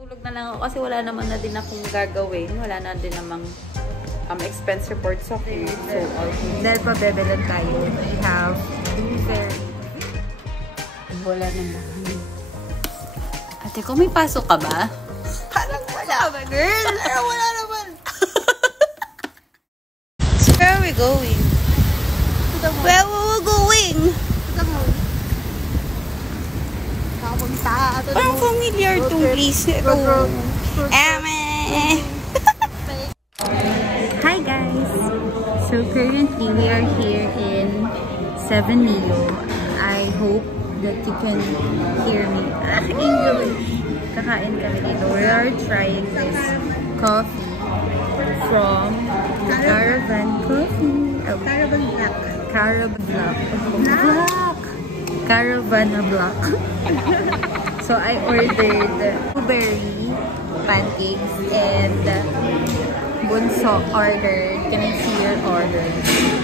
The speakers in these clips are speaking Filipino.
Tulog na lang ako kasi wala naman na din akong gagawin. Wala na din namang expense report sa food. So, dahil pa bebelan tayo, we have blueberry. Wala naman. Ate ko, may pasok ka ba? Parang wala ba, girl? Parang wala naman. So, where are we going? Where are we going? To the mall. Parang familiar tong place. Hi guys! So currently we are here in 7 Neo. I hope that you can hear me. English! Kakain kami dito. We are trying this coffee from Caravan Coffee. Oh. Caravan Black. Caravan Black. Black! Caravana Black. So I ordered blueberry pancakes and Bunso ordered. Can I see your order?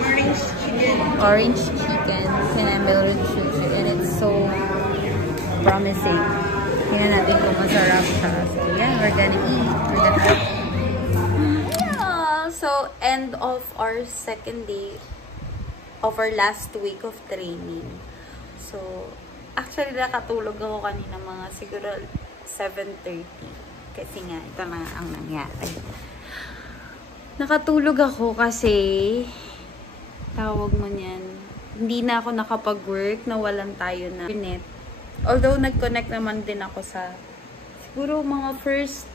Orange chicken. Orange chicken, cinnamon sushi, and it's so promising. Tingnan natin kung masarap siya. So yeah, we're gonna eat. We're gonna eat. Yeah, so end of our second day of our last week of training. So, actually, nakatulog ako kanina mga siguro 7:30. Kasi nga, ito na ang nangyari. Nakatulog ako kasi, tawag mo niyan, hindi na ako nakapag-work, nawalan tayo na internet. Although, nag-connect naman din ako sa, siguro mga first,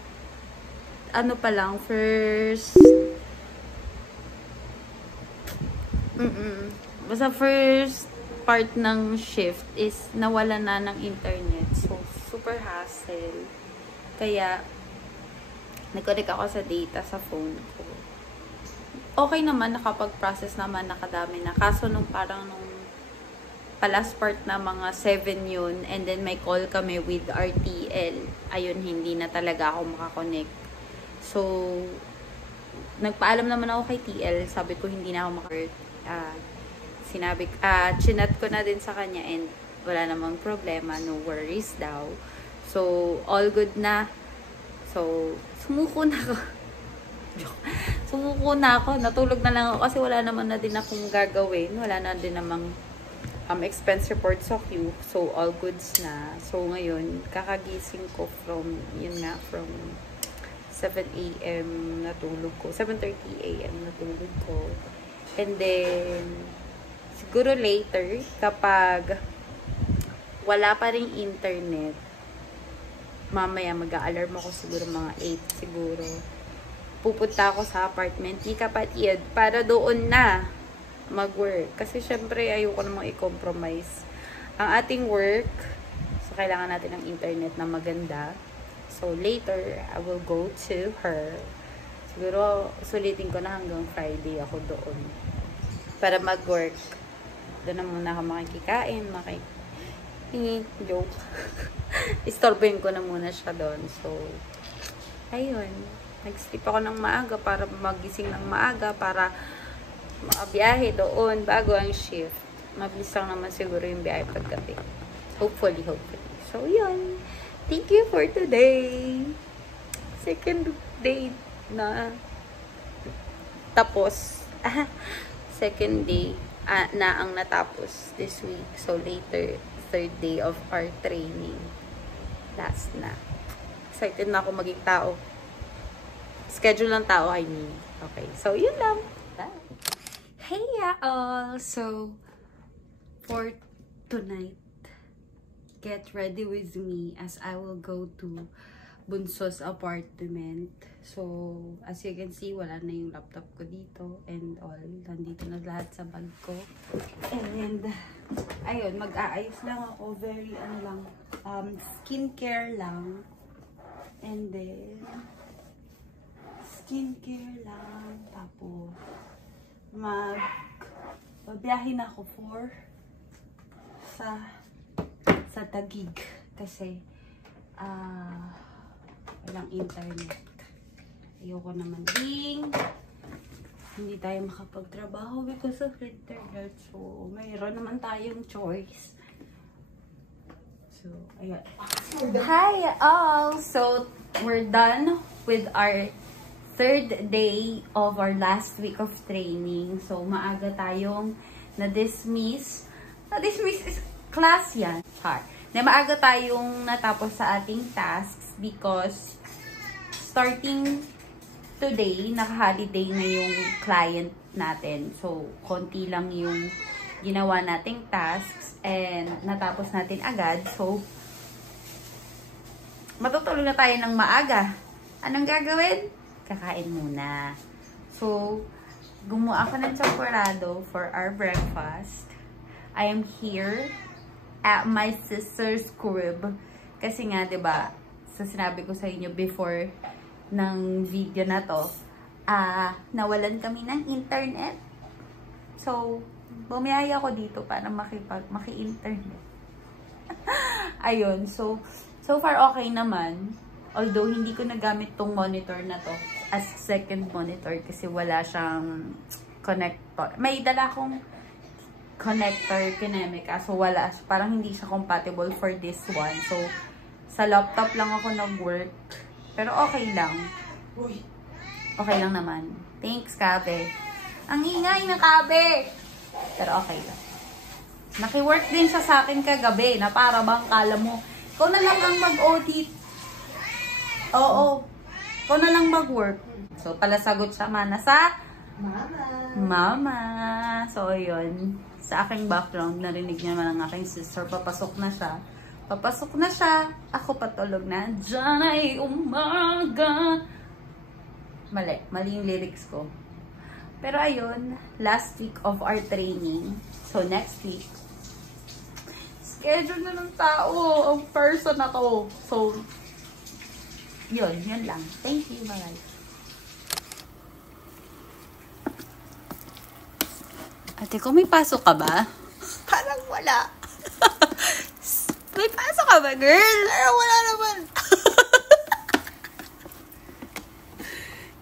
basta first part ng shift is nawala na ng internet. So, super hassle. Kaya, nag-connect ako sa data sa phone ko. Okay naman, nakapag-process naman, nakadami na. Kaso nung parang nung last part na mga 7 yun, and then may call kami with RTL. Ayun, hindi na talaga ako makakonect. So, nagpaalam naman ako kay TL. Sabi ko, hindi na ako makakonect. Chinat ko na din sa kanya and wala namang problema, no worries daw. So, all good na. So, sumuko na ako. Sumuko na ako. Natulog na lang ako kasi wala naman na din akong gagawin. Wala na din namang expense report sa queue. So, all goods na. So, ngayon, kakagising ko from 7 a.m. natulog ko. 7:30 a.m. natulog ko. And then, siguro later, kapag wala pa ring internet, mamaya mag-a-alarm ako siguro mga 8 siguro. Pupunta ako sa apartment ni kapatid para doon na mag-work. Kasi syempre, ayoko namang i-compromise ang ating work. So, kailangan natin ng internet na maganda. So, later, I will go to her. Siguro, sulitin ko na hanggang Friday ako doon. Para mag-work. Doon na muna ako makikikain, joke. Istorbohin ko na muna siya doon. So, ayun. Nag-sleep ako ng maaga para magising ng maaga para makabiyahe doon bago ang shift. Mabilis lang naman siguro yung biyahe paggabi. Hopefully. So, yun. Thank you for today. Second day na tapos. Second day na ang natapos this week. So, later, third day of our training. Last na. Excited na ako maging tao. Schedule ng tao, I mean. Okay. So, yun lang. Bye. Hey, y'all! So, for tonight, get ready with me as I will go to Bunso's apartment. So, as you can see, wala na yung laptop ko dito and all. Nandito na lahat sa bag ko. And, ayun, mag-aayos lang ako. Very, skincare lang. And then, skincare lang. Tapos, magbiyahe na ako sa Taguig. Kasi, walang internet. Ayoko naman hindi tayo makapagtrabaho because of internet. So, mayroon naman tayong choice. So, ayan. Hi all! So, we're done with our third day of our last week of training. So, maaga tayong na-dismiss. Na-dismiss is class yan. Maaga tayong natapos sa ating tasks because starting today, naka-holiday na yung client natin. So, konti lang yung ginawa nating tasks and natapos natin agad. So, matutulog na tayo ng maaga. Anong gagawin? Kakain muna. So, gumawa ako ng chocolate for our breakfast. I am here at my sister's crib. Kasi nga, 'di ba, sa sinabi ko sa inyo before ng video na to, nawalan kami ng internet. So, bumiyaya ako dito para maki-internet. Ayun, so far okay naman. Although, hindi ko nagamit tong monitor na to as second monitor kasi wala siyang connector. May dala akong connector Kinemica, so wala. Parang hindi siya compatible for this one. So, sa laptop lang ako nag-work. Pero okay lang. Okay lang naman. Thanks, Kabe. Ang ingay na Kabe! Pero okay lang. Naki-work din siya sa akin kagabi na para bang kala mo, ikaw na lang ang mag-audit. Oo. Ikaw na lang mag-work. So, palasagot siya mana sa Mama. So, yun. Sa aking background, narinig niya naman ang aking sister. Papasok na siya. Ako patulog na. Diyan ay umaga. Mali yung lyrics ko. Pero ayun, last week of our training. So, next week, schedule na ng tao. Ang person na to. So, yun lang. Thank you, bye. Ate ko, may pasok ka ba? Parang wala. May pasok ka ba, girl? Parang wala naman.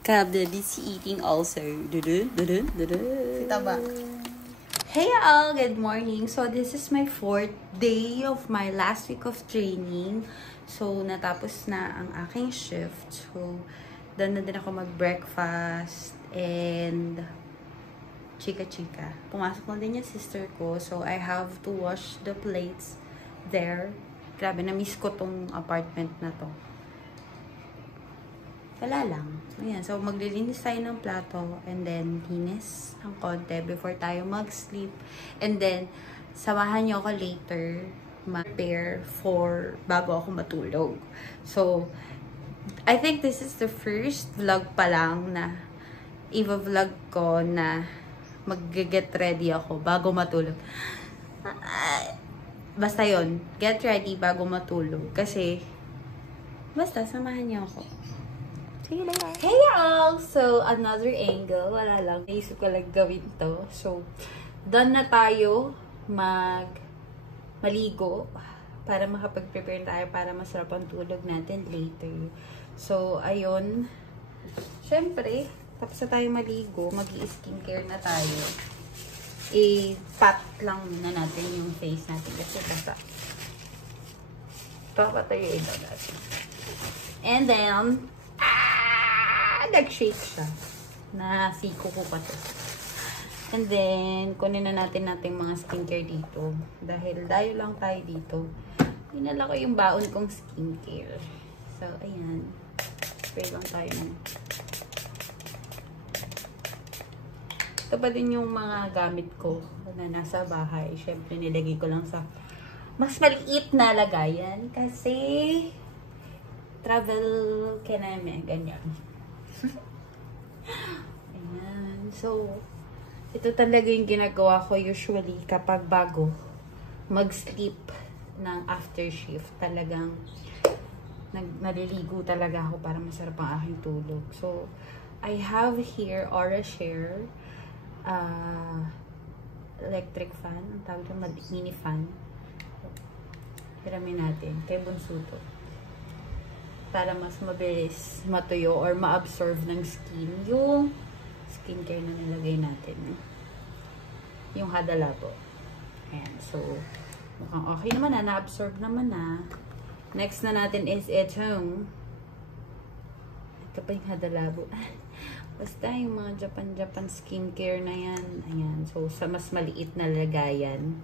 Kabdad is eating also. Sita ba? Hey all, good morning. So this is my 4th day of my last week of training. So natapos na ang aking shift. So done na din ako mag-breakfast and chika-chika. Pumasok na din yung sister ko. So I have to wash the plates there. Grabe, na-miss ko tong apartment na to. Wala lang. Ayan, so maglilinis tayo ng plato and then linis ng konti before tayo mag-sleep. And then, samahan niyo ako later mag-prepare for bago ako matulog. So, I think this is the first vlog pa lang na i-vlog ko na mag-get ready ako bago matulog. Basta yon, get ready bago matulog. Kasi, basta, samahan niyo ako. See you later. Hey y'all! So, another angle. Wala lang. Naisip ko lang gawin to. So, done na tayo maligo para makapag-prepare tayo para masarap ang tulog natin later. So, ayun. Siyempre, tapos na tayo maligo, mag-i-skincare na tayo. I-pat lang muna natin yung face natin kasi basta. Papatayin daw natin. And then, nag-shake siya. Nasiko ko pa to. And then, kunin na natin mga skincare dito. Dahil dayo lang tayo dito. Dinala ko yung baon kong skincare. So, ayan. Spray lang tayo ng. Ito pa din yung mga gamit ko na nasa bahay. Siyempre, nilagay ko lang sa mas maliit na lagayan. Kasi, travel kineme. Ganyan. Ayan. So, ito talaga yung ginagawa ko usually kapag bago mag-sleep ng after shift. Talagang naliligo talaga ako para masarap ang aking tulog. So, I have here Aurashare electric fan. Ang tawag na mini fan. Hiramin natin. Kay Bunso to. Para mas mabilis matuyo or ma-absorb ng skin yung skincare na nilagay natin. Yung Hadala po. Ayan. So, mukhang okay naman na. Na-absorb naman na. Next na natin is itong Ito pa yung hadalabo. Basta yung mga Japan skincare na yan. Ayan. So, sa mas maliit na lagayan.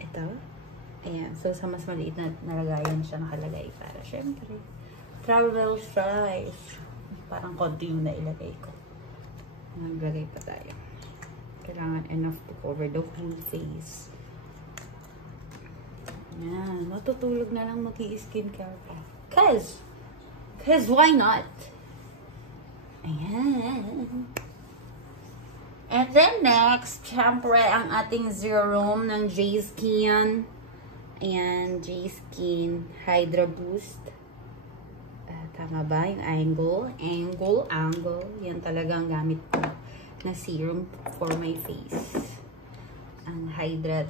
Ito. Ayan. So, sa mas maliit na lagayan siya nakalagay para syempre. Travel size. Parang konti yung nailagay ko. Naglagay pa tayo. Kailangan enough to cover the whole face. Ayan. Matutulog na lang mag-i-skincare pa. Cause why not? Ayan. And then next, syempre, ang ating serum ng J-Skin. Ayan, J-Skin Hydra Boost. Tama ba? Yung angle. Yan talagang gamit ko na serum for my face. Ang Hydra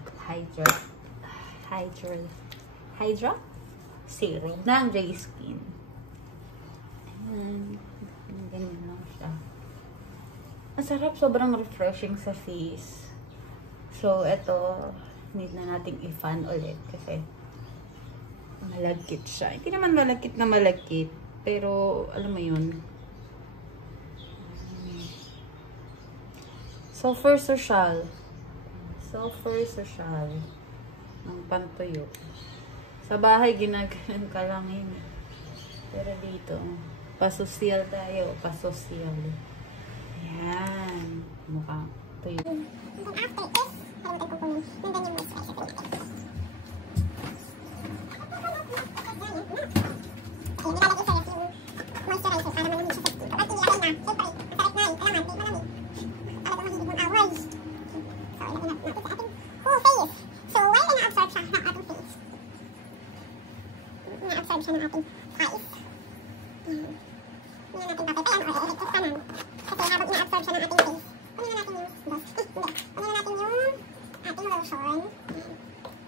serum ng J-Skin. Ayan. Ganyan lang siya. Masarap, sobrang refreshing sa face. So, ito, need na nating i-fan ulit kasi malagkit siya. Hindi naman malagkit na malagkit, pero alam mo yun. Sulfur social ng pantuyo. Sa bahay, ginaganon ka lang yun. Pero dito, pasosyal tayo. Pasosyal. Ayan. Mukhang tuyo. And then after this, kalimutan ko kunin. And then yung moisturizer. Ayun, nilalagay sa ref yung moisturizer para malamig siya sa skin. Kapag ilagay na, siyempre, masarap na eh. Kailangan, di malamig. Talagang mahilig mong away. So, ilagay natin sa ating whole face. So, while na-absorb siya ng ating face, na-absorb siya ng ating eyes. Ayan. Hindi na natin papapayan or i-electric pa naman. Kasi habang ina-absorb siya ng ating face, kunin na natin yung gloss. Kunin na natin yung ating lotion.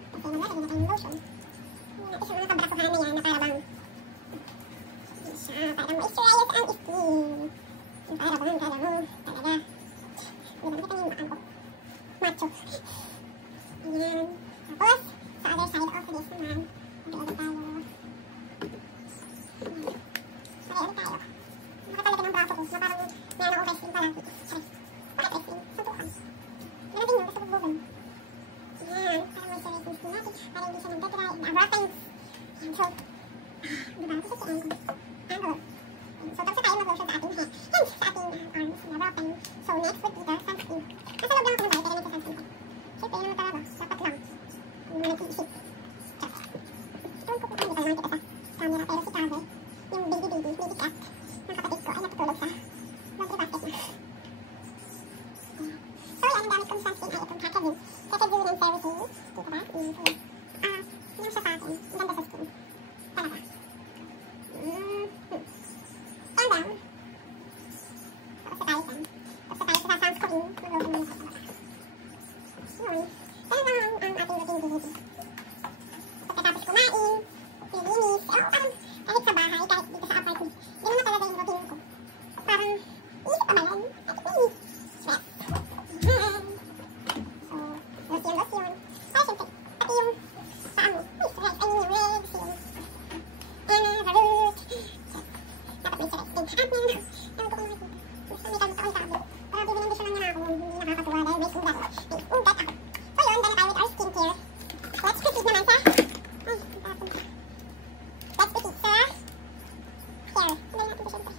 Kasi nalagay natin yung lotion. Kunin natin siya mga kabrasuhan na yan na parang moisturize ang skin. Yung parang talaga. Hindi naman kita yung maang ko. Macho. Ayan. Tapos, sa other side of this naman, mag-ulit tayo. Mag-ulit tayo. Nakatalaga ng braso ko na parang meron akong wrestling palagi. Sorry. Bakit wrestling? Suntukan. Yan natin yun. Basta bugbugan. Ayan. Parang moisturize yung skin natin. Para hindi siya nagdadry. Na-wrapping. Ayan. So, diba? Ito si angle. Angle. So, tapos na tayo mag-lotion sa ating head. Hence, sa ating arms. Na-wrapping. So, next would be the sunscreen. Nasa loob lang ako ng bahay. Pero may sunscreen ko. Siyempre, yun naman talaga. Dapat lang. Yung nag-iisip. Ito ko kung hindi pa naman kita sa camera. Pero si Kave, yung baby cat, ng kapatid ko ay natutulog sa laundry basket niya. So, yan, ang gamit kong sunscreen ay itong Kakadu. Kakadu ng Fairy Tale. Dito ba? Yung siya sa akin. Ang ganda sa skin. Talaga. And then, tapos tayo sa sunscreen. Mag-lotion naman sa talaga. Yun. Ganun lang ang ating routine beauty. Pagkatapos kumain, nilinis, parang kahit sa bahay, kahit dito sa apartment, yun naman talaga yung routine ko. Parang, isip pa ba yan? At nilinis. Stress. So, lotion. Ay, syempre, pati yung paa mo. Moisturize. I mean, yung legs, yung the root. Dapat moisturize din. At meron, ewan ko kung makikita. Gusto may kalmot ako yung sabi. Pero bibinandisyonan niya na ako yung hindi nakakatuwa dahil may sugat. May ugat ako. So yun, done na tayo with our skincare. Let's proceed naman sa... Ay, tapon. Let's proceed sa... hair. Hindi natin ito syempre.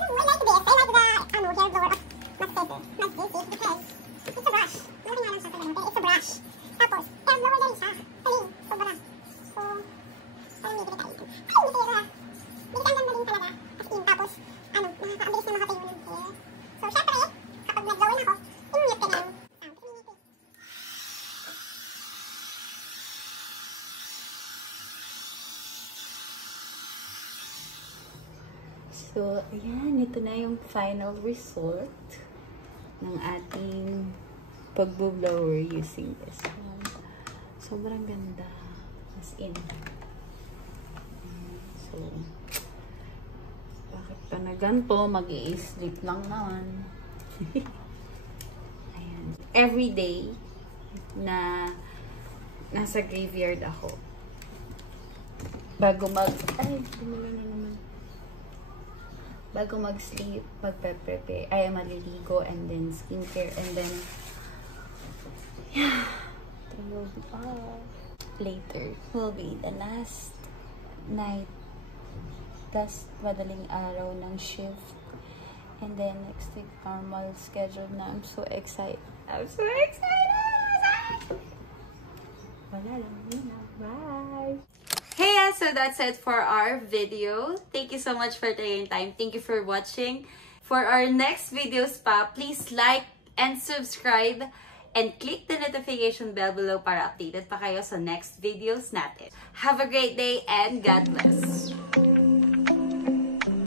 I like this. I like the, hair blower of Magzisi. Because it's a brush. Nothing nga lang siya talaga, pero it's a brush. Tapos, hair blower na rin siya. Taling, sobra. So, parang may pinitaitan. Ay, may tira. Bilitan ganda rin talaga. As in, tapos, nakakabilis na makatayo ng hair. So, syempre, kapag nag-blower na ako, inunyap ka na yung sound. So, ayan. Ito na yung final result ng ating pagbo-blower using this one. Sobrang ganda. As in. So, bakit pa na ganito? Mag-i-sleep lang naman. Ayan. Every day na nasa graveyard ako, bago mag-sleep, magpe-prepare, maliligo, and then skincare, and then, yeah, tulog. Later will be the last night, last madaling araw ng shift, and then next week, normal schedule na. I'm so excited. Wala lang, bye! Hey, so that's it for our video. Thank you so much for taking time. Thank you for watching. For our next videos pa, please like and subscribe and click the notification bell below para updated pa kayo sa next videos natin. Have a great day and God bless!